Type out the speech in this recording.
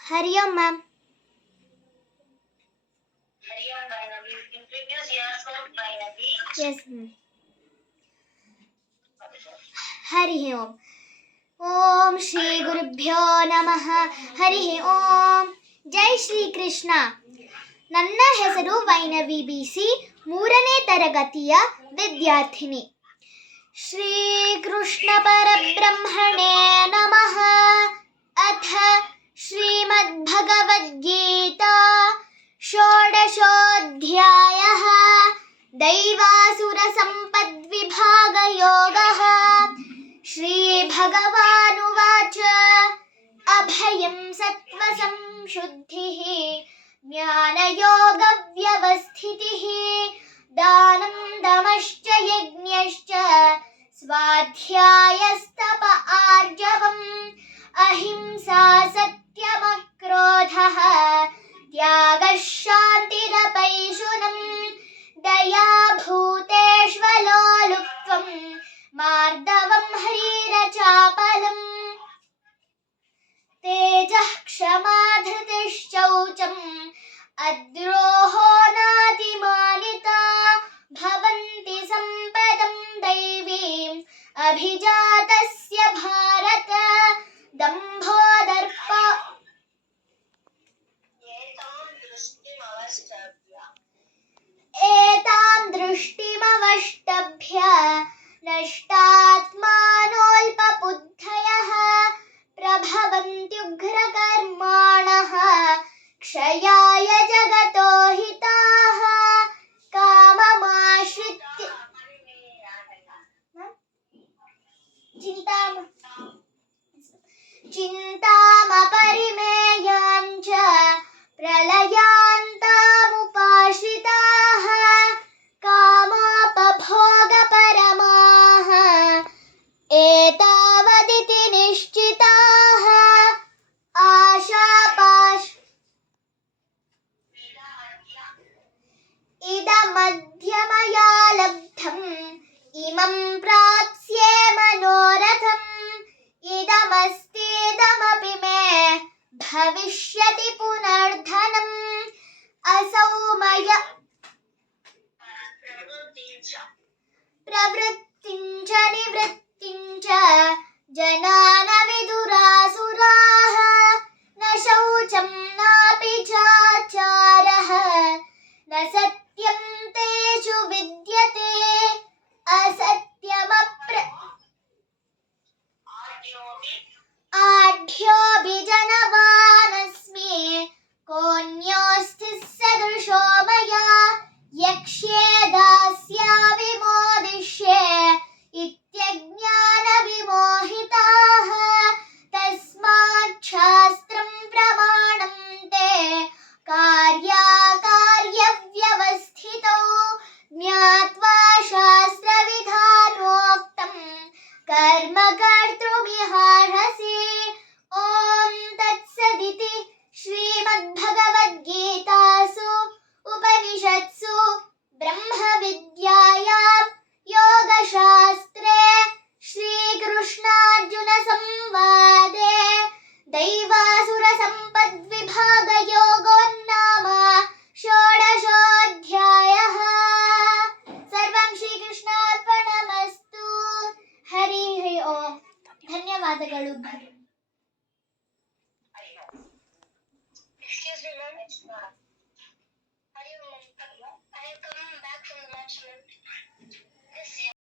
Hari Om ma'am yes ma'am Hari Om ಓಂ ಶ್ರೀ ಗುರುಭ್ಯೋ ನಮಃ ಹರಿ ಓಂ ಜೈ ಶ್ರೀ ಕೃಷ್ಣ ನನ್ನ ಹೆಸರು ವೈನವಿ ಬಿ ಸಿ ಮೂರನೇ ತರಗತಿಯ ವಿದ್ಯಾರ್ಥಿನಿ श्रीकृष्णपरब्रह्मणे नमः। अथ श्रीमद्भगवद्गीता षोडशोऽध्यायः। दैवासुरसम्पद्विभागयोगः। श्रीभगवानुवाच। अभयं सत्त्वसंशुद्धिः। ज्ञानयोगव्यव अभिजातस्य भारत। दम्भो दर्प एतां दृष्टिमवष्टभ्य नष्टात्मानोऽल्पबुद्धयः प्रभवन्त्युग्रकर्माणः क्षयाय चिन्ताम् चिन्तामपरिमेयाञ्च प्रलयान्तामुपाश्रिताः एतावदिति निश्चिताः आशापाश इदमध्यमया लब्धम् इमं प्राप्स्ये వృత్తించని వృత్తించ జనాన విదురాసురాః న శౌచం నాపి చాచారః న సత్యం తేషు విద్యతే అసత్యమప్ర ఆఢ్యోభిజనవానస్మి కోన్యోస్తి సదృశో మయా दैवासुरसम्पद्विभागयोगो नाम षोडशोऽध्यायः सर्वं ಶ್ರೀಕೃಷ್ಣಾರ್ಪಣಮಸ್ತು ಹರಿ ಓಂ ಧನ್ಯವಾದಗಳು Excuse me, ma'am. Are you, I have come back from the lunch, ma'am.